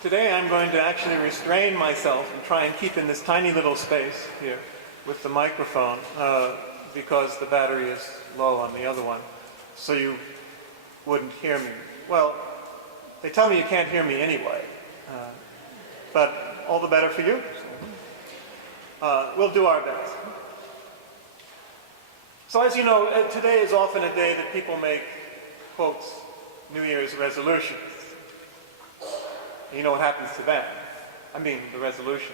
Today I'm going to actually restrain myself and try and keep in this tiny little space here with the microphone because the battery is low on the other one, so you wouldn't hear me. Well, they tell me you can't hear me anyway, but all the better for you. We'll do our best. So as you know, today is often a day that people make, quotes, New Year's resolutions. You know what happens to them. I mean, the resolutions.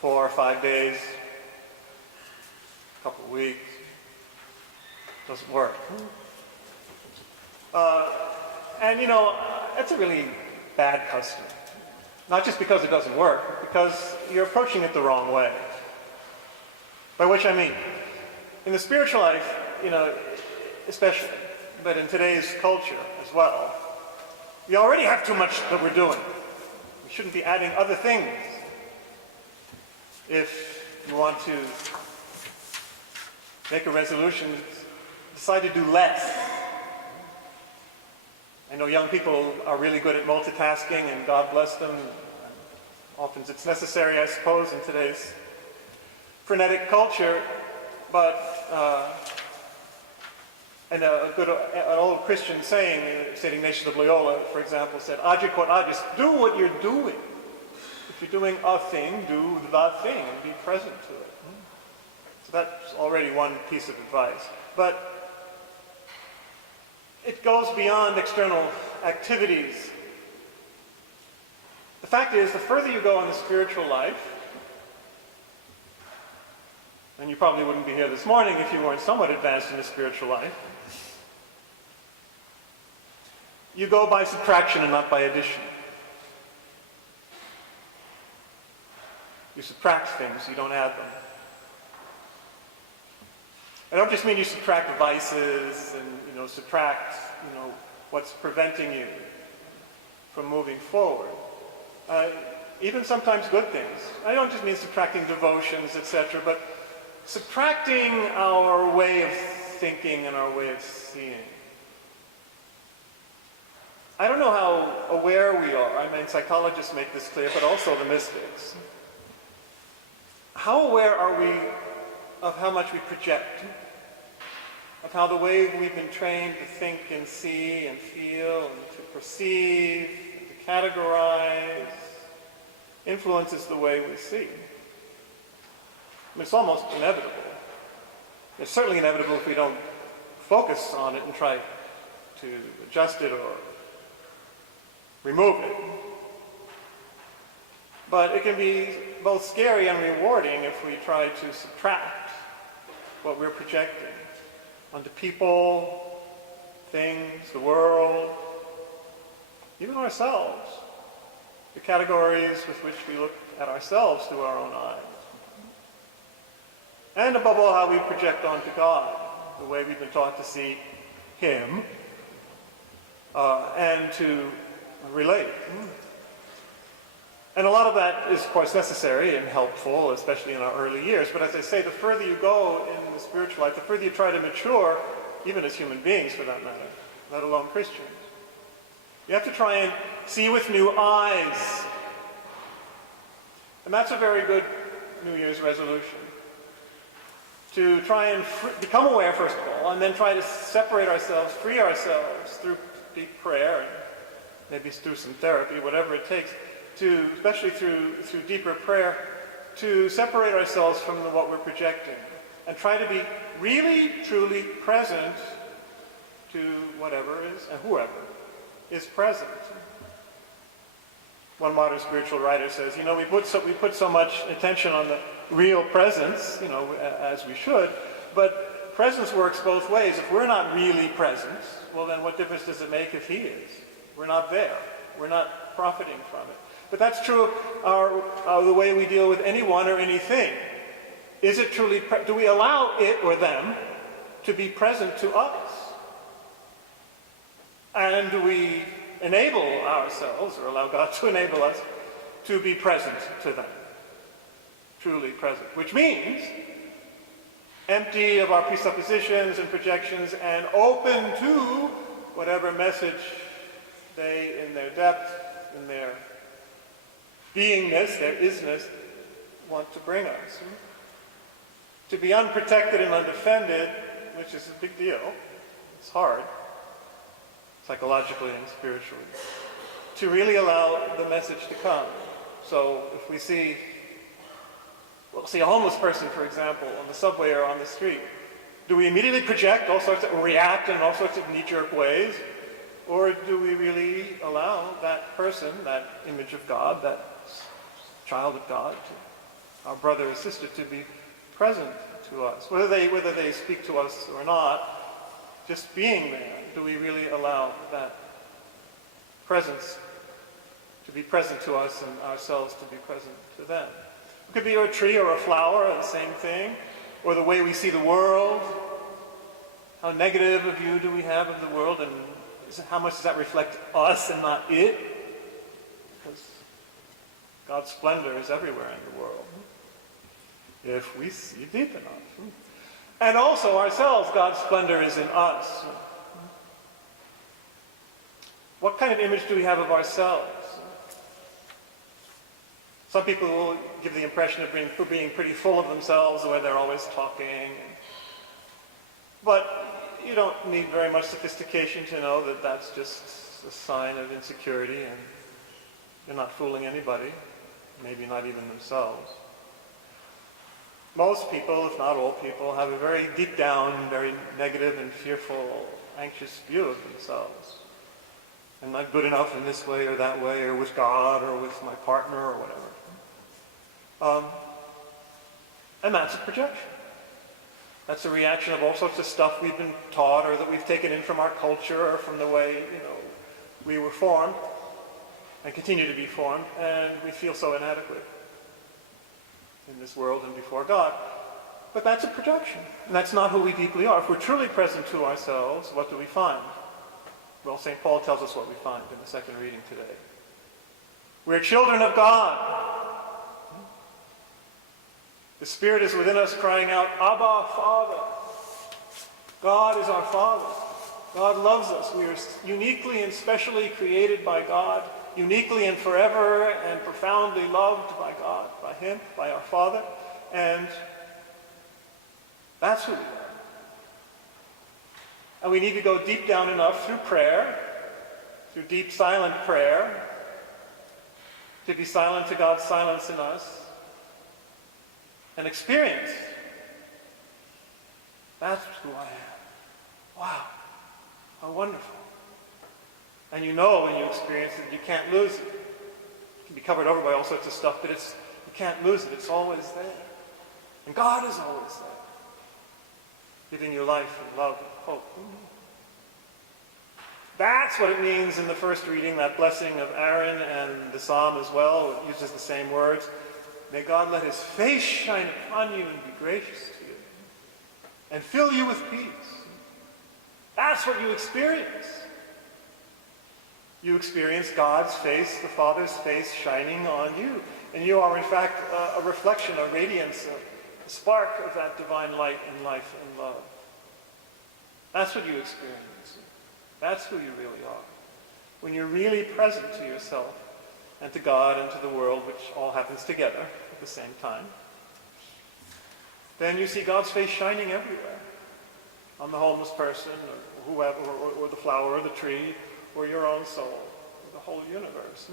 4 or 5 days, a couple of weeks, doesn't work. And you know, that's a really bad custom. Not just because it doesn't work, but because you're approaching it the wrong way. By which I mean, in the spiritual life, you know, especially, but in today's culture as well, we already have too much that we're doing. We shouldn't be adding other things. If you want to make a resolution, decide to do less. I know young people are really good at multitasking, and God bless them. Often it's necessary, I suppose, in today's frenetic culture, but and an old Christian saying, St. Ignatius of Loyola, for example, said, "Age quod agis," do what you're doing. If you're doing a thing, do the thing and be present to it. So that's already one piece of advice. But it goes beyond external activities. The fact is, the further you go in the spiritual life, and you probably wouldn't be here this morning if you weren't somewhat advanced in the spiritual life, you go by subtraction and not by addition. You subtract things, you don't add them. I don't just mean you subtract vices and, you know, subtract, you know, what's preventing you from moving forward. Even sometimes good things. I don't just mean subtracting devotions, etc., but subtracting our way of thinking and our way of seeing. I don't know how aware we are. I mean, psychologists make this clear, but also the mystics. How aware are we of how much we project? Of how the way we've been trained to think and see and feel and to perceive and to categorize influences the way we see. I mean, it's almost inevitable. It's certainly inevitable if we don't focus on it and try to adjust it or remove it. But it can be both scary and rewarding if we try to subtract what we're projecting onto people, things, the world, even ourselves, the categories with which we look at ourselves through our own eyes. And above all, how we project onto God, the way we've been taught to see Him and to relate. And a lot of that is, of course, necessary and helpful, especially in our early years. But as I say, the further you go in the spiritual life, the further you try to mature, even as human beings for that matter, let alone Christians, you have to try and see with new eyes. And that's a very good New Year's resolution. To try and become aware, first of all, and then try to separate ourselves, free ourselves through deep prayer, and maybe through some therapy, whatever it takes, to, especially through deeper prayer, to separate ourselves from what we're projecting and try to be really, truly present to whatever is and whoever is present. One modern spiritual writer says, you know, we put so much attention on the real presence, you know, as we should, but presence works both ways. If we're not really present, well then what difference does it make if He is? We're not there. We're not profiting from it. But that's true of the way we deal with anyone or anything. Is it truly, do we allow it or them to be present to us? And do we enable ourselves, or allow God to enable us, to be present to them? Truly present. Which means empty of our presuppositions and projections and open to whatever message they, in their depth, in their beingness, their isness, want to bring us. To be unprotected and undefended, which is a big deal. It's hard, psychologically and spiritually. To really allow the message to come. So if we see a homeless person, for example, on the subway or on the street, do we immediately project or react in all sorts of knee-jerk ways? Or do we really allow that person, that image of God, that child of God, our brother or sister, to be present to us? Whether they speak to us or not, just being there, do we really allow that presence to be present to us and ourselves to be present to them? It could be a tree or a flower, or the same thing, or the way we see the world. How negative a view do we have of the world, and how much does that reflect us and not it? Because God's splendor is everywhere in the world, if we see deep enough. And also ourselves, God's splendor is in us. What kind of image do we have of ourselves? Some people will give the impression of being pretty full of themselves, where they're always talking. But you don't need very much sophistication to know that that's just a sign of insecurity, and you're not fooling anybody, maybe not even themselves. Most people, if not all people, have a very deep down, very negative and fearful, anxious view of themselves. I'm not good enough in this way or that way, or with God, or with my partner, or whatever. And that's a projection. That's a reaction of all sorts of stuff we've been taught, or that we've taken in from our culture, or from the way, we were formed, and continue to be formed, and we feel so inadequate in this world and before God. But that's a projection, and that's not who we deeply are. If we're truly present to ourselves, what do we find? Well, St. Paul tells us what we find in the second reading today. We're children of God. The Spirit is within us crying out, Abba, Father. God is our Father. God loves us. We are uniquely and specially created by God, uniquely and forever and profoundly loved by God, by Him, by our Father. And that's who we are. And we need to go deep down enough through prayer, through deep silent prayer, to be silent to God's silence in us, and experience. That's who I am. Wow, how wonderful. And you know when you experience it, you can't lose it. It can be covered over by all sorts of stuff, but you can't lose it. It's always there. And God is always there, giving you life and love and hope. That's what it means in the first reading, that blessing of Aaron, and the psalm as well. It uses the same words. May God let His face shine upon you and be gracious to you, and fill you with peace. That's what you experience. You experience God's face, the Father's face, shining on you. And you are, in fact, a reflection, a radiance, a spark of that divine light and life and love. That's what you experience. That's who you really are. When you're really present to yourself and to God and to the world, which all happens together at the same time, then you see God's face shining everywhere. On the homeless person, or whoever, or the flower, or the tree, or your own soul, or the whole universe.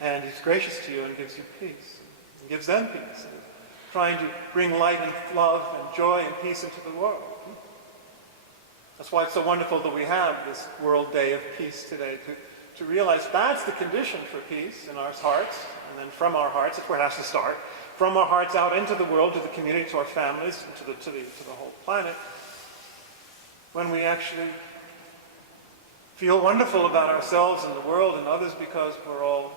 And He's gracious to you and gives you peace, and gives them peace, and trying to bring light and love and joy and peace into the world. That's why it's so wonderful that we have this World Day of Peace today, to realize that's the condition for peace in our hearts, and then from our hearts, that's where it has to start, from our hearts out into the world, to the community, to our families, and to the whole planet, when we actually feel wonderful about ourselves and the world and others, because we're all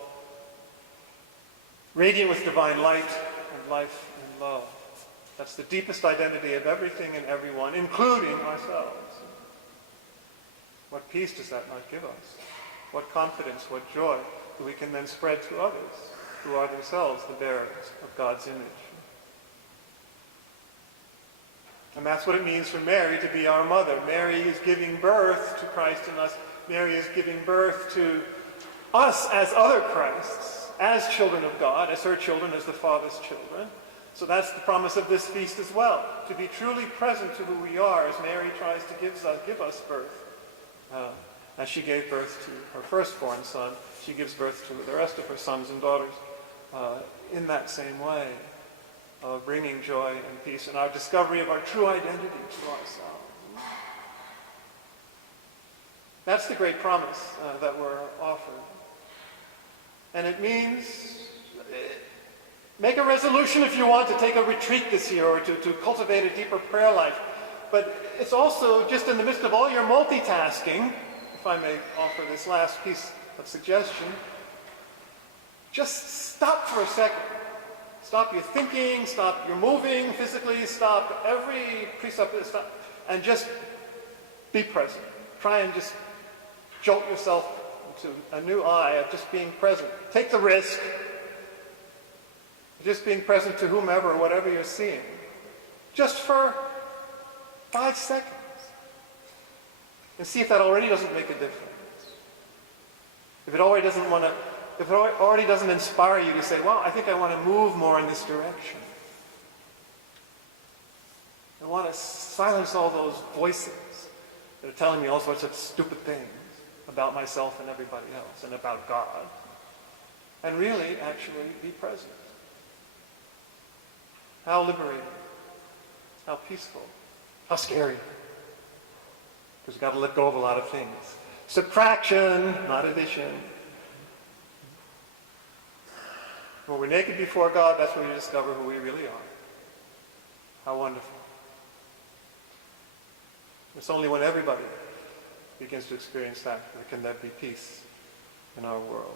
radiant with divine light and life and love. That's the deepest identity of everything and everyone, including ourselves. What peace does that not give us? What confidence, what joy that we can then spread to others who are themselves the bearers of God's image. And that's what it means for Mary to be our mother. Mary is giving birth to Christ in us. Mary is giving birth to us as other Christs, as children of God, as her children, as the Father's children. So that's the promise of this feast as well, to be truly present to who we are as Mary tries to give us birth. As she gave birth to her firstborn son, she gives birth to the rest of her sons and daughters in that same way, of bringing joy and peace and our discovery of our true identity to ourselves. That's the great promise that we're offered. And it means, make a resolution if you want to take a retreat this year or to cultivate a deeper prayer life. But it's also just in the midst of all your multitasking, if I may offer this last piece of suggestion, just stop for a second. Stop your thinking, stop your moving physically, stop every precept, and just be present. Try and just jolt yourself into a new eye of just being present. Take the risk of just being present to whomever or whatever you're seeing. Just for 5 seconds. And see if that already doesn't make a difference. If it already doesn't inspire you to say, well, I think I want to move more in this direction. I want to silence all those voices that are telling me all sorts of stupid things about myself and everybody else and about God. And really, actually, be present. How liberating. How peaceful. How scary. Because you've got to let go of a lot of things. Subtraction, not addition. When we're naked before God, that's when we discover who we really are. How wonderful. It's only when everybody begins to experience that can there be peace in our world.